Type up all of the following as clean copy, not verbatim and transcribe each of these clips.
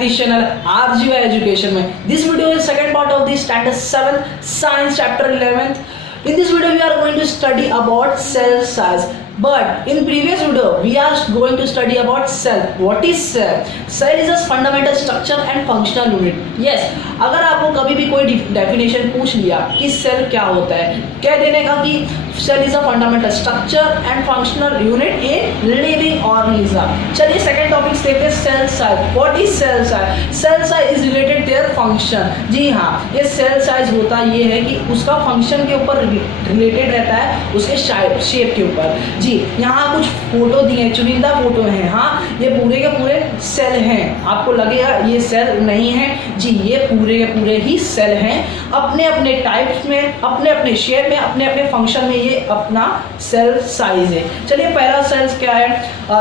this channel RGY Education में. This video is second part of the standard 7 science chapter 11th. In this video we are going to study about cell size. But in previous video we are going to study about cell. What is cell? Cell is a fundamental structure and functional unit. Yes, अगर आपको कभी भी कोई definition पूछ लिया कि cell क्या होता है, कह देने का कि cell is a fundamental structure and functional unit in living organism. चलिए सेकंड टॉपिक देखते हैं, cell size. What is cell size? Cell size is related their function. जी हाँ, ये सेल साइज होता ये है कि उसका फंक्शन के ऊपर रिलेटेड रहता है, उसके शेप के ऊपर. जी यहाँ कुछ फोटो दिए, चुनिंदा फोटो हैं. हाँ, ये पूरे के पूरे सेल हैं. आपको लगेगा ये सेल नहीं है, जी ये पूरे के पूरे ही सेल हैं. अपने अपने टाइप्स में, अपने अपने शेप में, अपने अपने फंक्शन में ये अपना सेल साइज है. चलिए पहला सेल्स क्या है?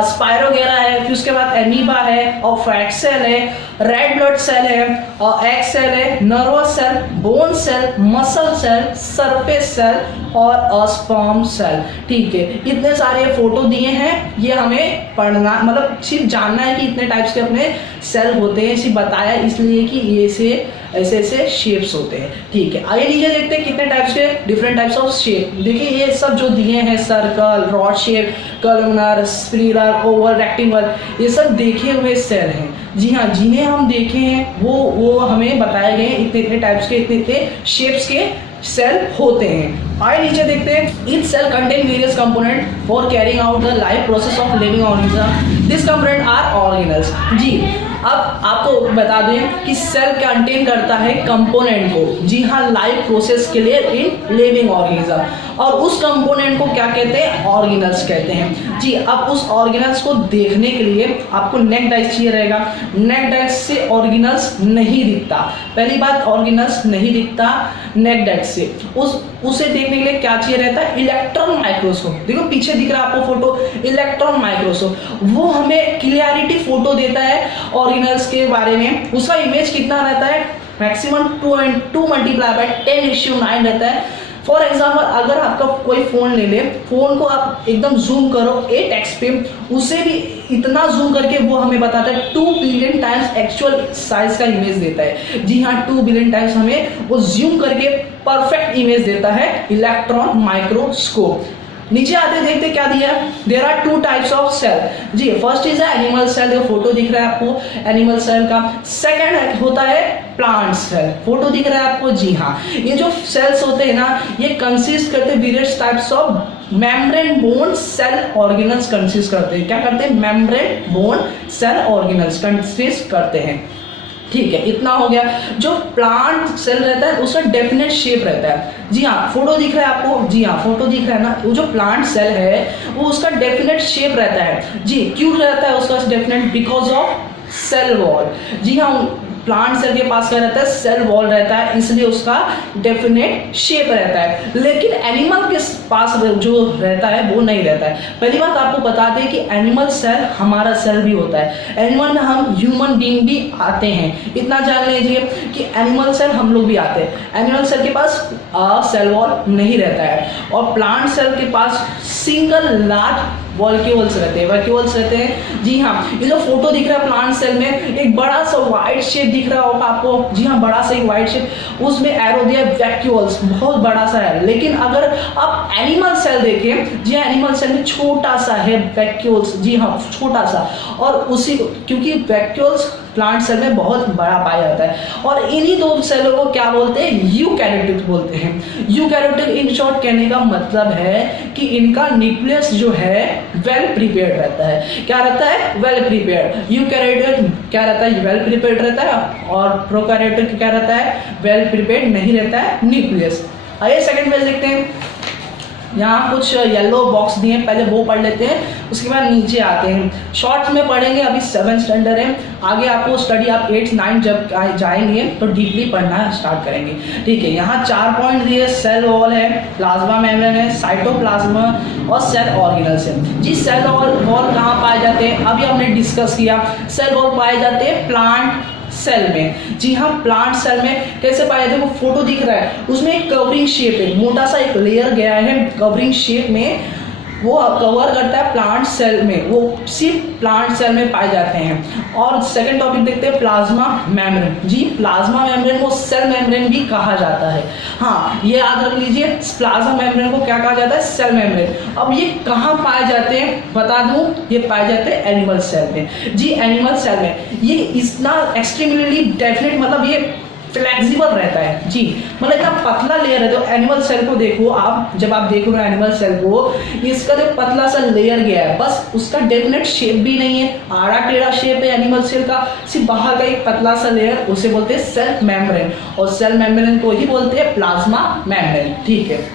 स्पायरोगेरा है, फिर उसके बाद एमीबा है, और फैट सेल है, रेड ब्लड सेल है, और एग सेल है, nervous cell, bone cell, muscle cell, surface cell और स्पर्म सेल. ठीक है, इतने सारे फोटो दिए हैं. ये हमें पढ़ना, मतलब सिर्फ जानना है कि इतने टाइप्स के अपने सेल होते हैं. सिर्फ बताया इसलिए कि ये से ऐसे ऐसे शेप्स होते हैं. ठीक है, आइए नीचे देखते हैं कितने टाइप्स के, डिफरेंट टाइप्स ऑफ शेप. देखिए ये सब जो दिए हैं, circle, rod shape, columnar, spiral, oval, rectangle, ये सब देखे हुए सेल हैं. जी हाँ, जिन्हें हम देखे हैं वो हमें बताए गए इतने इतने टाइप्स के, इतने इतने शेप्स के सेल होते हैं. आइए नीचे देखते हैं. Each cell contain various component for carrying out the life process of living organism. This component are organelles. जी अब आपको बता दें कि सेल कंटेन करता है कंपोनेंट को. जी हाँ, लाइफ प्रोसेस के लिए इन लिविंग ऑर्गेनिज्म, और उस कंपोनेंट को क्या कहते हैं? ऑर्गेनल्स कहते हैं. जी अब उस ऑर्गेनल्स को देखने के लिए आपको नेक डाइस चाहिए रहेगा. नेक डाइस से ऑर्गेनल्स नहीं दिखता. पहली बात, ऑर्गेनल्स नहीं दिखता नेक डाइस से. उसे देखने के लिए क्या चाहिए रहता है? Electron microscope. देखो पीछे दिख रहा है आपको फोटो, इलेक्ट्रॉन माइक्रोस्कोप. वो हमें क्लियरिटी फोटो देता है ऑर्गेनल्स के बारे में. उसका इमेज कितना रहता है? मैक्सिमम 2 मल्टीप्लाई बाय 10:9 रहता है. फॉर एग्जाम्पल, अगर आपका कोई फोन ले ले, फोन को आप एकदम जूम करो 8x पे, उसे भी इतना जूम करके वो हमें बताता है 2 बिलियन टाइम्स एक्चुअल साइज का इमेज देता है. जी हाँ, 2 बिलियन टाइम्स हमें वो जूम करके परफेक्ट इमेज देता है इलेक्ट्रॉन माइक्रोस्कोप. नीचे आते देखते क्या दिया है. There are 2 types of cell. The first is animal cell, जो फोटो दिख रहा है आपको एनिमल सेल का. सेकंड होता है प्लांट सेल. फोटो दिख रहा है आपको. जी हाँ, ये जो सेल्स होते हैं ना, ये कंसिस्ट करते हैं various types of membrane bound cell organelles consist करते हैं. क्या करते हैं? Membrane bound cell organelles consist करते हैं. ठीक है, इतना हो गया. जो प्लांट सेल रहता है उसका डेफिनेट शेप रहता है. जी हाँ, फोटो दिख रहा है आपको. जी हाँ, फोटो दिख रहा है ना. वो जो प्लांट सेल है वो उसका डेफिनेट शेप रहता है. जी क्यों रहता है उसका definite? Because of cell wall. जी हाँ, प्लांट सेल के पास क्या रहता है? सेल वॉल रहता है, इसलिए उसका डेफिनेट शेप रहता है. लेकिन एनिमल के पास जो रहता है वो नहीं रहता है. पहली बात आपको बता दें कि एनिमल सेल हमारा सेल भी होता है. एनिमल में हम ह्यूमन बीइंग भी आते हैं. इतना जान लीजिए कि एनिमल सेल हम लोग भी आते हैं. एनिमल सेल के पास सेल वॉल नहीं रहता है, और प्लांट सेल के पास सिंगल लार्ज वॉल्क्यूल्स रहते हैं, वैक्यूल्स रहते हैं. जी हाँ, ये जो फोटो दिख रहा है प्लांट सेल में, एक बड़ा सा वाइट शेप दिख रहा होगा आपको. जी हाँ, बड़ा सा एक वाइट शेप, उसमें एरो दिया वैक्यूल्स, बहुत बड़ा सा है. लेकिन अगर आप एनिमल सेल देखें, जी हाँ, एनिमल सेल में छोटा सा है वैक्यूल्स. जी हाँ, छोटा सा. और उसी क्योंकि वैक्यूल्स प्लांट सेल में बहुत बड़ा पाया जाता है, और इन्हीं दो सेलों को क्या बोलते हैं? यूकैरियोटिक बोलते हैं. यूकैरियोटिक इन शॉर्ट कहने का मतलब है कि इनका न्यूक्लियस जो है वेल प्रिपेयर्ड रहता है. क्या रहता है? Well prepared. यूकैरियोटिक क्या रहता है? वेल प्रिपेयर्ड रहता है, और प्रोकैरियोटिक क्या रहता है? वेल प्रिपेयर्ड नहीं रहता है न्यूक्लियस. आइए सेकंड पेज देखते हैं. यहाँ कुछ येलो बॉक्स दिए हैं, पहले वो पढ़ लेते हैं, उसके बाद नीचे आते हैं. शॉर्ट में पढ़ेंगे, अभी 7th स्टैंडर्ड है. आगे आपको स्टडी आप 8th 9th जब जाएंगे तो डीपली पढ़ना स्टार्ट करेंगे. ठीक है, यहाँ 4 पॉइंट दिए. सेल वॉल है, प्लाज्मा मेम्ब्रेन है, साइटोप्लाज्मा और सेल ऑर्गेनल्स है. जी सेल वॉल कहाँ पाए जाते हैं? अभी हमने डिस्कस किया. सेल वॉल पाए जाते हैं प्लांट सेल में. जी हाँ, प्लांट सेल में कैसे पाया जाता है? वो फोटो दिख रहा है, उसमें एक कवरिंग शेप है, मोटा सा एक लेयर गया है कवरिंग शेप में. वो कवर करता है प्लांट सेल में, वो सिर्फ प्लांट सेल में पाए जाते हैं। और सेकंड टॉपिक देखते हैं प्लाज्मा मेम्ब्रेन। जी प्लाज्मा मेम्ब्रेन को सेल मेम्ब्रेन भी कहा जाता है। हाँ ये याद रख लीजिए, प्लाज्मा मेम्ब्रेन को क्या कहा जाता है, सेल मेम्ब्रेन। अब ये कहाँ पाए जाते हैं बता दूं, ये पाए जाते हैं एनिमल सेल में। जी एनिमल सेल में ये इतना एक्सट्रीमली डेफिनेट, मतलब ये फ्लेक्सिबल रहता है। जी मतलब इतना पतला लेयर है। तो एनिमल सेल को देखो आप, जब आप देखोगे एनिमल सेल को, इसका जो पतला सा लेयर गया है, बस उसका डेफिनेट शेप भी नहीं है, आड़ा टेढ़ा शेप है एनिमल सेल का, सिर्फ बाहर का एक पतला सा लेयर, उसे बोलते हैं सेल मेम्ब्रेन। और सेल मेम्ब्रेन को ही बोलते हैं प्लाज्मा मेम्ब्रेन। ठीक है,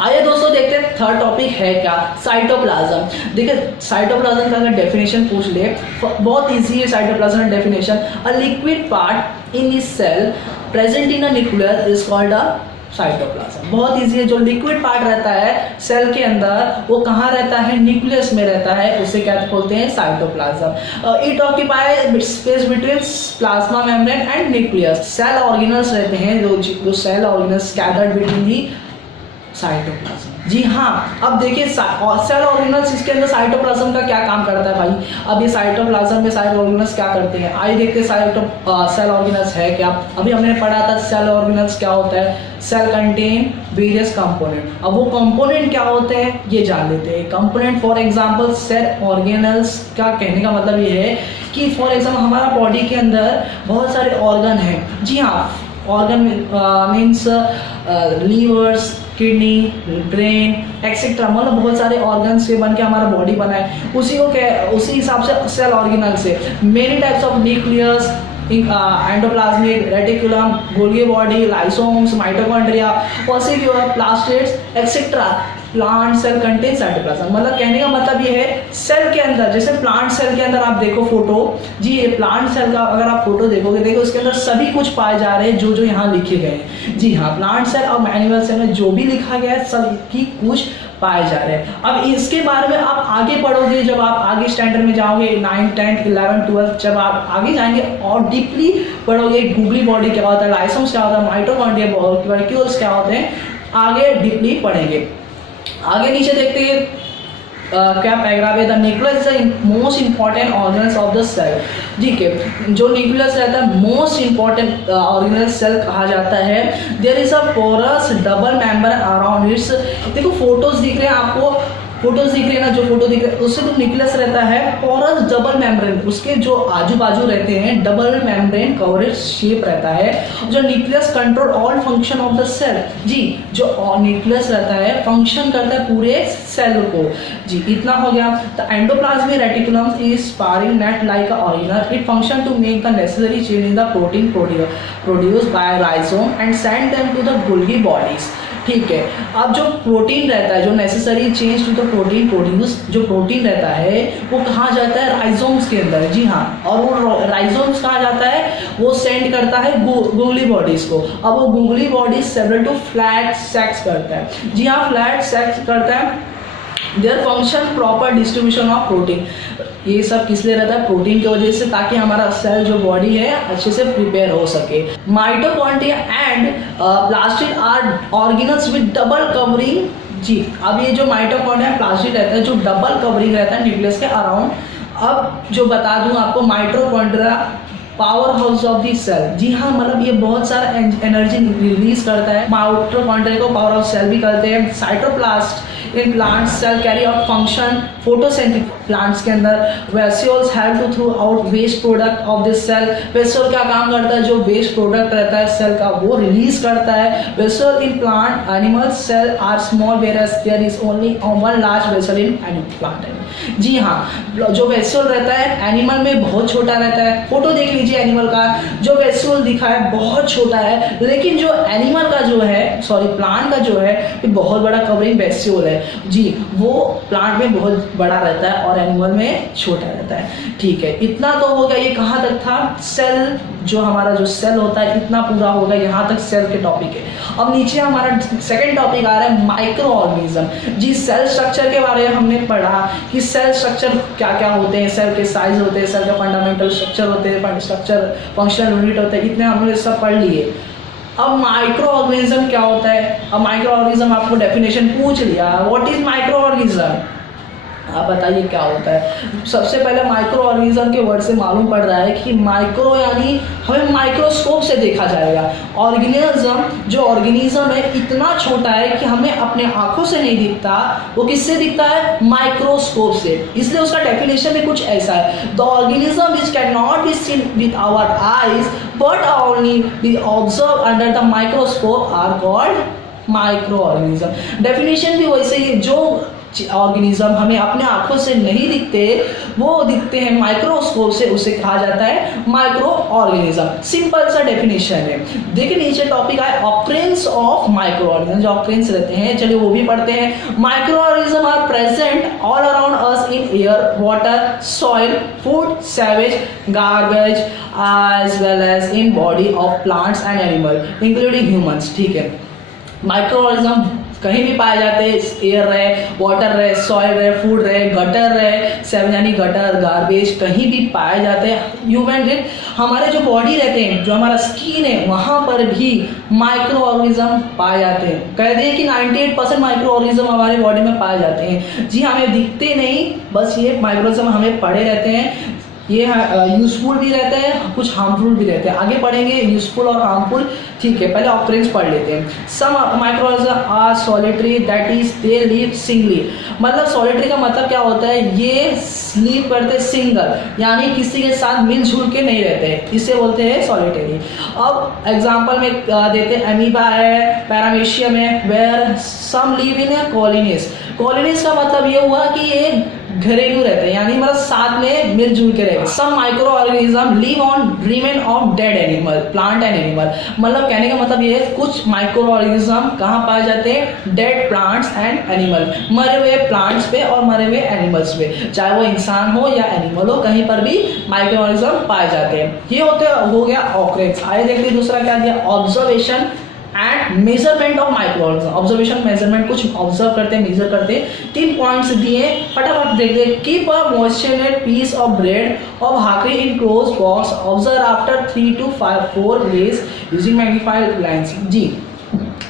आइए दोस्तों देखते हैं थर्ड टॉपिक है क्या, साइटोप्लाज्म। देखिए साइटोप्लाज्म का अगर डेफिनेशन पूछ ले, बहुत इजी है साइटोप्लाज्म का definition. A liquid part in this cell present in a nucleus is called a cytoplasm. बहुत इजी है, जो लिक्विड पार्ट रहता है सेल के अंदर वो कहाँ रहता है, न्यूक्लियस में रहता है, उसे क्या बोलते हैं, cytoplasm. It occupy space between plasma membrane and nucleus. Cell organelles रहते हैं जो cell organelles gathered between the cytoplasm. जी हाँ, अब देखिए सेल ऑर्गेनल्स, इसके अंदर साइटोप्लाज्म का क्या काम करता है भाई। अब ये साइटोप्लाज्म में सेल ऑर्गेनल्स क्या करते हैं, आइए देखते हैं सेल ऑर्गेनल्स है क्या। अभी हमने पढ़ा था सेल ऑर्गेनल्स क्या होता है, सेल कंटेन वेरियस कंपोनेंट। अब वो कंपोनेंट क्या होते हैं ये जान लेते हैं। Component for example cell organelles का कहने का मतलब ये है कि फॉर एग्जांपल हमारा बॉडी के अंदर बहुत सारे ऑर्गन हैं। जी हाँ, organ means levers, kidney, brain etcetera, मतलब बहुत सारे ऑर्गन से बन के हमारा बॉडी बना है। उसी हिसाब से सेल ऑर्गेनल से many types of nucleus, endoplasmic reticulum, Golgi body, lysosomes, mitochondria, ossicula, plastids etcetera. Plant cell contain cytoplasm. मतलब कहने का मतलब ये है सेल के अंदर, जैसे प्लांट सेल के अंदर आप देखो फोटो, जी ये प्लांट सेल का अगर आप फोटो देखोगे, देखो उसके अंदर सभी कुछ पाए जा रहे हैं जो जो यहाँ लिखे गए हैं। जी हाँ, प्लांट सेल और एनिमल सेल में जो भी लिखा गया है सब की कुछ पाए जा रहे हैं। अब इसके बारे में आप आगे पढ़ोगे, जब आप आगे स्टैंडर्ड में जाओगे 9th 10th 11th 12th, जब आप आगे जाएंगे और डीपली पढ़ोगे गोल्गी बॉडी क्या होता है, लाइसोम्स क्या होता है, माइटोकॉन्ड्रिया, वैक्यूल्स क्या होते हैं, आगे डीपली पढ़ेंगे। आगे नीचे देखते हैं क्या पैराग्राफ है, the nucleus is the most important organs of the cell. ठीक है, जो न्यूक्लियस रहता है मोस्ट इंपॉर्टेंट ऑर्गेनल सेल कहा जाता है। There is a porous double member around its. देखो फोटोज दिख रहे हैं आपको, फोटोज दिख रहे हैं ना, जो फोटो दिख रहे हैं उससे तो न्यूक्लियस रहता है पोरस डबल मेम्ब्रेन, उसके जो आजू बाजू रहते हैं डबल मेम्ब्रेन कवरेज शेप रहता है। जो nucleus control all function of the cell. जी जो न्यूक्लियस रहता है फंक्शन करता है पूरे सेल को। जी इतना हो गया। The endoplasmic reticulum is sparing net like a organelle. It function to make the necessary change in the protein produce by rhizome and send them to the Golgi bodies. ठीक है, अब जो प्रोटीन रहता है, जो necessary change to the protein produce, जो protein रहता है वो कहाँ जाता है, राइजोम्स के अंदर। जी हाँ, और वो राइजोम्स कहाँ जाता है, वो सेंड करता है गूगली बॉडीज को। अब वो Golgi bodies several to flat sacs करता है। जी हाँ, फ्लैट सैक्स करता है। Their function proper distribution of protein. ये सब किस लिए रहता है, प्रोटीन की वजह से, ताकि हमारा सेल जो बॉडी है अच्छे से प्रिपेयर हो सके। Mitochondria and plastid are organelles with double covering. जी अब ये जो माइटोकॉन्ड्रिया प्लास्टिड रहता है जो डबल कवरिंग रहता है न्यूक्लियस के अराउंड। अब जो बता दूं आपको, mitochondria power house of the cell. जी हाँ, मतलब ये बहुत सारा एनर्जी रिलीज करता है। माइटोकॉन्ड्रिया को पावर ऑफ सेल भी करते हैं। Cytoplast in plant cell carry out function photosynthesis. Plants के अंदर vacuoles help to throw out waste product of this cell. Vacuole क्या काम करता है, जो वेस्ट प्रोडक्ट रहता है सेल का वो रिलीज करता है। Vacuole in plant animal cell are small whereas there is only one large vessel in plant. जी हाँ, जो वेस्यूल रहता है एनिमल में बहुत छोटा रहता है। फोटो देख लीजिए एनिमल का, जो वेस्यूल दिखा है बहुत छोटा है, लेकिन जो एनिमल का जो है, सॉरी प्लांट का जो है ये बहुत बड़ा कवरिंग वेस्यूल है। जी वो प्लांट में बहुत बड़ा रहता है और एनिमल में छोटा रहता है। ठीक है, इतना तो हो गया। ये कहाँ तक था, सेल, जो हमारा जो सेल होता है इतना पूरा होगा, यहाँ तक सेल के टॉपिक है। अब नीचे हमारा सेकंड टॉपिक आ रहा है माइक्रो ऑर्गेनिज्म। जी सेल स्ट्रक्चर के बारे में हमने पढ़ा कि सेल स्ट्रक्चर क्या क्या होते हैं, सेल के साइज होते हैं, सेल के फंडामेंटल स्ट्रक्चर होते हैं, स्ट्रक्चर फंक्शनल यूनिट होते हैं, इतने हमने सब पढ़ लिए। अब माइक्रो ऑर्गेनिज्म क्या होता है। अब माइक्रो ऑर्गेनिज्म आपको डेफिनेशन पूछ लिया, व्हाट इज माइक्रो ऑर्गेनिज्म। आप बताइए क्या होता है। सबसे पहले माइक्रो ऑर्गेनिज्म के वर्ड से मालूम पड़ रहा है कि माइक्रो यानी हमें माइक्रोस्कोप से देखा जाएगा। ऑर्गेनिज्म जो ऑर्गेनिज्म है इतना छोटा है कि हमें अपने आंखों से नहीं दिखता, वो किससे दिखता है? माइक्रोस्कोप से। इसलिए उसका डेफिनेशन भी कुछ ऐसा है, the organism which can not be seen with our eyes but only be observe under the microscope are called micro organism. Definition भी वैसे ही, जो ऑर्गेनिज्म हमें अपने आंखों से नहीं दिखते वो दिखते हैं माइक्रोस्कोप से, उसे कहा जाता है माइक्रो ऑर्गेनिज्म। सिंपल सा डेफिनेशन है। देखिए नीचे टॉपिक है ऑकरेंस ऑफ माइक्रो ऑर्गेनिज्म, जो ऑकरेंस रहते हैं, चलिए वो भी पढ़ते हैं। Micro organism are present all around us in air, water, soil, food, sewage, garbage as well as in body of plants and animal including humans. ठीक है, माइक्रो ऑर्गेनिज्म कहीं भी पाए जाते हैं, एयर रहे, वाटर रहे, सॉइल रहे, फूड रहे, गटर रहे, सेवन यानी गटर, गार्बेज, कहीं भी पाए जाते हैं। ह्यूमन रिट हमारे जो बॉडी रहते हैं, जो हमारा स्किन है, वहाँ पर भी माइक्रो ऑर्गेनिज्म पाए जाते हैं। कह दिए कि 98% माइक्रो ऑर्गेनिज्म हमारे बॉडी में पाए जाते हैं। जी हमें दिखते नहीं, बस ये माइक्रो ऑर्गेनिज्म हमें पड़े रहते हैं। ये यूजफुल भी रहते हैं, कुछ हार्मफुल भी रहते हैं। आगे पढ़ेंगे यूजफुल और हार्मफुल। ठीक है, पहले ऑकरेंस पढ़ लेते हैं। Some microorganism are solitary, that is they live singly. मतलब सॉलिटरी का मतलब क्या होता है? ये लिव करते सिंगल, यानी किसी के साथ मिलजुल के नहीं रहते हैं, इसे बोलते हैं सॉलिटरी। अब एग्जांपल में देते हैं, अमीबा है, पैरामीशियम है, where some live in colonies. Colonies का मतलब ये हुआ कि ये घरेलू रहते हैं, यानी मतलब साथ में मिलजुल के रहते हैं। Some micro organism live on remain of dead animal, plant and animal. मतलब कहने का मतलब ये है, कुछ माइक्रो ऑर्गेनिज्म कहाँ पाए जाते हैं? डेड प्लांट्स एंड एनिमल, मरे हुए प्लांट्स पे और मरे हुए एनिमल्स पे, चाहे वो इंसान हो या एनिमल हो, कहीं पर भी माइक्रो ऑर्गेनिज्म पाए जाते हैं। ये हो गया ऑकरेंस। आइए देखते हैं दूसरा क्या दिया, observation and measurement of micro organism. Observation measurement, कुछ ऑब्जर्व करते हैं, मेजर करते हैं। 3 पॉइंट्स दिए, फटाफट देखते हैं। Keep a moistured piece of bread और bhakri in close box, observe after 3 to 4 days using magnified lens. जी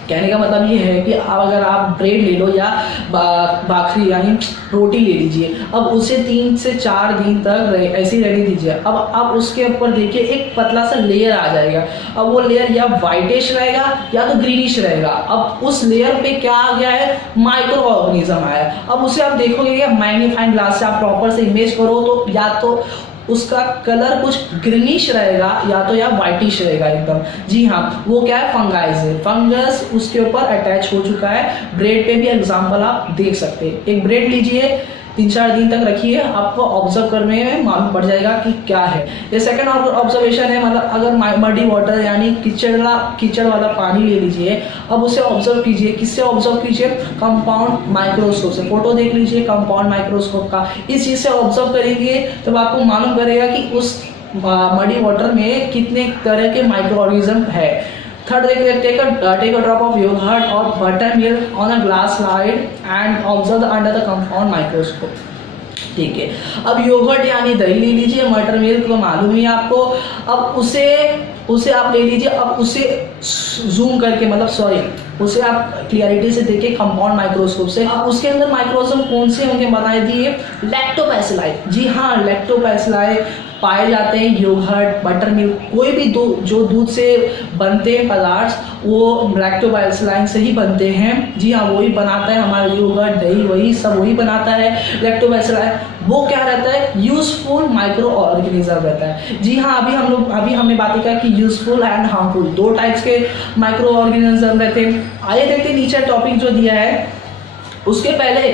कहने का मतलब ये है कि अगर आप ब्रेड ले लो या भाखरी यानी रोटी ले लीजिए, अब उसे 3 से 4 दिन तक ऐसे ही रहने दीजिए। अब आप उसके ऊपर देखिए एक पतला सा लेयर आ जाएगा। अब वो लेयर या वाइटिश रहेगा या तो ग्रीनिश रहेगा। अब उस लेयर पे क्या आ गया है? माइक्रो ऑर्गेनिज्म आया। अब उसे आप देखोगे कि मैग्नीफाइंग ग्लास से आप प्रॉपर से इमेज करो तो या तो उसका कलर कुछ ग्रीनिश रहेगा या वाइटिश रहेगा एकदम। जी हाँ, वो क्या है? फंगाइज है, फंगस उसके ऊपर अटैच हो चुका है। ब्रेड पे भी एग्जांपल आप देख सकते हैं। एक ब्रेड लीजिए, 3-4 दिन तक रखिए, आपको ऑब्जर्व करने में मालूम पड़ जाएगा कि क्या है। ये सेकंड ऑब्जर्वेशन है, मतलब अगर मडी वाटर यानी कीचड़ वाला पानी ले लीजिए, अब उसे ऑब्जर्व कीजिए। किससे ऑब्जर्व कीजिए? कंपाउंड माइक्रोस्कोप से। फोटो देख लीजिए कंपाउंड माइक्रोस्कोप का। इस चीज से ऑब्जर्व करेंगे तब आपको मालूम करेगा कि उस मडी वाटर में कितने तरह के माइक्रो ऑर्गेनिज्म है। Third, take a drop of yogurt or buttermilk on a glass slide and observe under the compound microscope. ठीक है, अब योगर्ट यानी दही ले लीजिए, मटर मिल्क तो मालूम ही आपको। अब उसे आप ले लीजिए, अब उसे जूम करके उसे आप क्लियरिटी से देखिए कंपाउंड माइक्रोस्कोप से। अब उसके अंदर माइक्रोस्कोप कौन से होंगे बताए दिए? लैक्टोबैसिलाई। जी हाँ, लैक्टोबैसिलाई पाए जाते हैं योगर्ट, बटर मिल्क, कोई भी जो दूध से बनते हैं पदार्थ वो लैक्टोबैसिलाई से ही बनते हैं। जी हाँ, वही बनाता है हमारा योगर्ट, दही, वही सब वही बनाता है लैक्टोबैसिलाई। वो क्या रहता है? यूजफुल माइक्रो ऑर्गेनिज्म रहता है। जी हाँ, अभी हमने बात किया कि यूजफुल एंड हार्मफुल 2 टाइप्स के माइक्रो ऑर्गेनिज्म रहते हैं। आइए देखते हैं नीचे टॉपिक जो दिया है। उसके पहले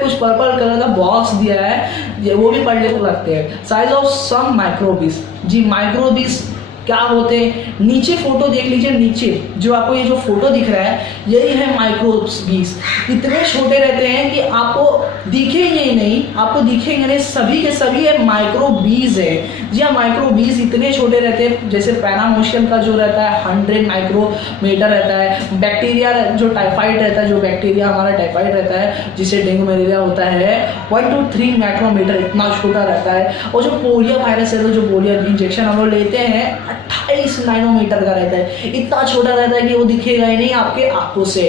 कुछ पर्पल कलर का बॉक्स दिया है, वो भी पढ़ने को लगते हैं। Size of some माइक्रोबीज। जी माइक्रोबीज क्या होते हैं? नीचे फोटो देख लीजिए, नीचे जो आपको ये जो फोटो दिख रहा है यही है माइक्रोबीज। इतने छोटे रहते हैं कि आपको दिखेंगे ही नहीं, आपको दिखेंगे नहीं, सभी के सभी है माइक्रोबीज है। जी हाँ, माइक्रोबीज इतने छोटे रहते हैं, जैसे पैनामोशियम का जो रहता है 100 माइक्रोमीटर रहता है। बैक्टीरिया जो टाइफाइड रहता है, जो बैक्टीरिया हमारा टाइफाइड रहता है जिसे डेंगू मलेरिया होता है, 1 to 3 माइक्रोमीटर इतना छोटा रहता है। और जो पोलियो वायरस है, जो पोलियो इंजेक्शन हम लोग लेते हैं 28 नैनोमीटर का रहता है। इतना छोटा रहता है कि वो दिखेगा ही नहीं आपके आंखों से।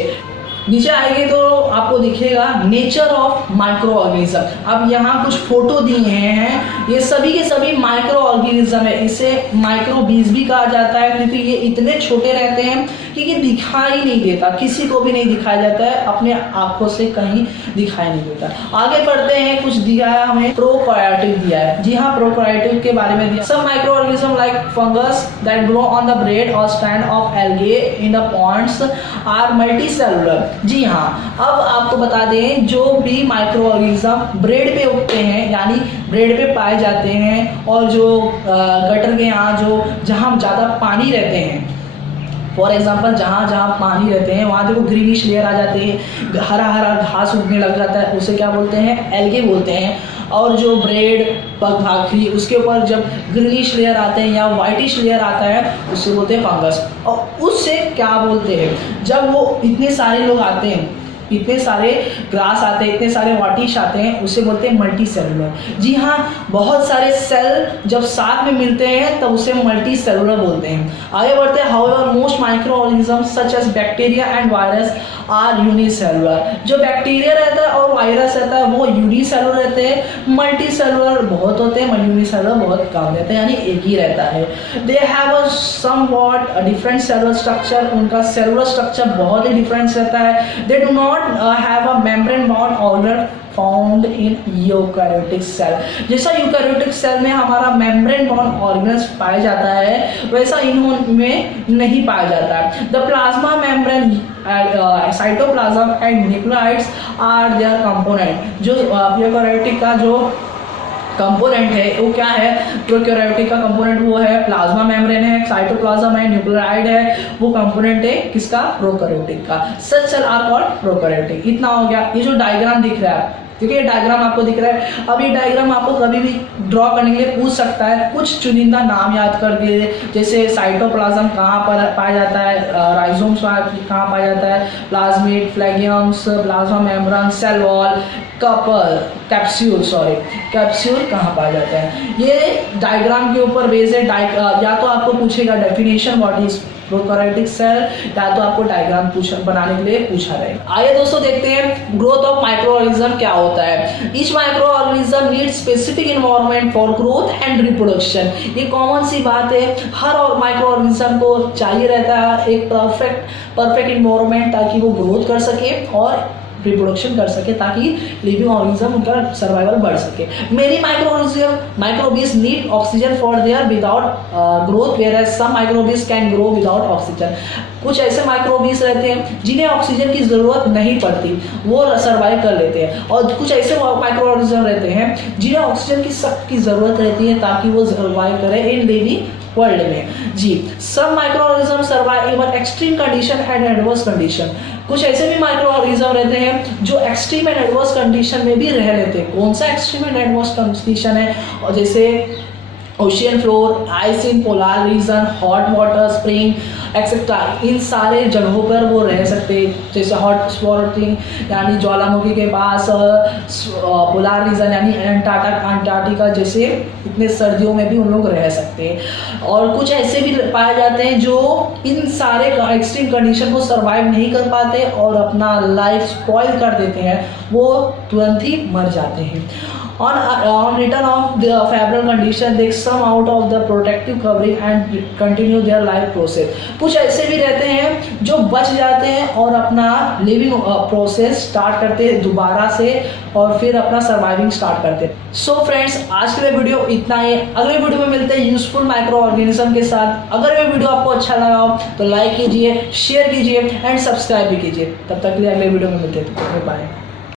नीचे आएंगे तो आपको दिखेगा नेचर ऑफ माइक्रो ऑर्गेनिज्म। अब यहाँ कुछ फोटो दिए हैं, ये सभी के सभी माइक्रो ऑर्गेनिज्म है। इसे माइक्रोबीज भी कहा जाता है क्योंकि ये इतने छोटे रहते हैं कि ये दिखाई नहीं देता, किसी को भी नहीं दिखाई जाता है, अपने आंखों से कहीं दिखाई नहीं देता। आगे बढ़ते हैं, कुछ दिया है हमें प्रोकार्योटिक दिया है। जी हाँ, प्रोकार्योटिक के बारे में दिया। सब micro organism like fungus that grow on the bread और stand of algae in the ponds are multicellular. जी हाँ, अब आपको बता दें, जो भी माइक्रो ऑर्गेनिज्म ब्रेड पे उगते हैं यानी ब्रेड पे पाए जाते हैं और जो गटर के यहाँ जो जहाँ ज़्यादा पानी रहते हैं, फॉर एग्जाम्पल जहाँ जहाँ पानी रहते हैं वहाँ देखो ग्रीनिश लेयर आ जाती है, हरा हरा घास उगने लग जाता है, उसे क्या बोलते हैं, एल्गे बोलते हैं। और जो ब्रेड भाखरी उसके ऊपर जब ग्रीनिश लेयर आते हैं या वाइटिश लेयर आता है उससे बोलते हैं फंगस। और उससे क्या बोलते हैं, जब वो इतने सारे लोग आते हैं, इतने सारे ग्रास आते हैं, इतने सारे वाटिश आते हैं, उसे बोलते हैं मल्टी सेलुलर। जी हाँ, बहुत सारे सेल जब साथ में मिलते हैं तब उसे मल्टी सेलुलर बोलते हैं। आगे बढ़ते हैं, however most micro organism such as bacteria and virus are unicellular. जो बैक्टीरिया रहता है और वायरस रहता है वो यूनिसेलुलर रहते हैं, मल्टी सेलुलर बहुत होते हैं, यूनिसेलुलर बहुत कम रहते हैं, यानी एक ही रहता है। They have a somewhat different cellular structure, उनका सेलुलर स्ट्रक्चर बहुत ही डिफरेंस रहता है। They do not have a membrane bound organ found in eukaryotic cell। जैसा यूकैरियोटिक सेल में हमारा मेम्ब्रेन बाउंड ऑर्गन्स पाया जाता है वैसा इनमें नहीं पाया जाता है। The plasma membrane, cytoplasm and nucleoids are their component. जो यूकैरियोटिक का जो कंपोनेंट है वो क्या है, प्रोकैरियोटिक का कंपोनेंट वो है प्लाज्मा मेम्ब्रेन है, साइटोप्लाज्म है, न्यूक्लियोइड है, वो कंपोनेंट है किसका, प्रोकैरियोटिक का। सच सेल आर कॉल्ड प्रोकैरियोटिक। इतना हो गया। ये जो डायग्राम दिख रहा है, ठीक है, ये डायग्राम आपको दिख रहा है। अब ये डायग्राम आपको कभी भी ड्रॉ करने के लिए पूछ सकता है, कुछ चुनिंदा नाम याद कर दिए, जैसे साइटोप्लाज्म कहाँ पर पाया जाता है, राइजोम्स कहाँ पाया जाता है, plasmid, flagellums, plasma membrane, cell wall, capsule कहाँ पाया जाता है। ये डायग्राम के ऊपर बेस है। या तो आपको पूछेगा definition what is prokaryotic cell, या तो आपको डायग्राम बनाने के लिए पूछा रहेगा। आइए दोस्तों देखते हैं ग्रोथ ऑफ माइक्रो ऑर्गेनिज्म क्या होता है। Each micro organism need specific environment for growth and reproduction. ये कॉमन सी बात है, हर माइक्रो ऑर्गेनिज्म को चाहिए रहता है एक परफेक्ट एनवायरनमेंट ताकि वो ग्रोथ कर सके और रिप्रोडक्शन कर सके, ताकि लिविंग ऑर्गेनिज्म उनका सर्वाइवल बढ़ सके। Many microbes need oxygen for their without growth, whereas some microbes can grow without oxygen. कुछ ऐसे माइक्रोबीज रहते हैं जिन्हें ऑक्सीजन की जरूरत नहीं पड़ती, वो सर्वाइव कर लेते हैं, और कुछ ऐसे माइक्रो ऑर्गेनिज्म रहते हैं जिन्हें ऑक्सीजन की सख्त की जरूरत रहती है ताकि वो सर्वाइव करें इन लिविंग वर्ल्ड में। जी, सब micro organism survive in extreme condition and adverse condition. कुछ ऐसे भी माइक्रो ऑर्गेनिज्म रहते हैं जो एक्सट्रीम एंड एडवर्स कंडीशन में भी रह लेते हैं। कौन सा एक्सट्रीम एंड एडवर्स कंडीशन है, और जैसे ocean floor, ice in polar region, hot water spring etcetera, इन सारे जगहों पर वो रह सकते हैं। जैसे हॉट स्पॉटिंग यानी ज्वालामुखी के पास, पोलर रीजन यानी अंटार्कटिका जैसे इतने सर्दियों में भी उन लोग रह सकते हैं। और कुछ ऐसे भी पाए जाते हैं जो इन सारे एक्सट्रीम कंडीशन को सर्वाइव नहीं कर पाते और अपना लाइफ स्पॉइल कर देते हैं, वो तुरंत ही मर जाते हैं। On return of the favorable condition, they come out of the protective covering and continue their life process। कुछ ऐसे भी रहते हैं जो बच जाते हैं और अपना लिविंग प्रोसेस स्टार्ट करते हैं दोबारा से, और फिर अपना सर्वाइविंग स्टार्ट करते हैं। सो फ्रेंड्स, आज के लिए वीडियो इतना ही। अगले वीडियो में मिलते हैं यूजफुल माइक्रो ऑर्गेनिज्म के साथ। अगर ये वीडियो आपको अच्छा लगा हो तो लाइक कीजिए, शेयर कीजिए एंड सब्सक्राइब भी कीजिए। तब तक के लिए अगले वीडियो में मिलते हैं। बाय।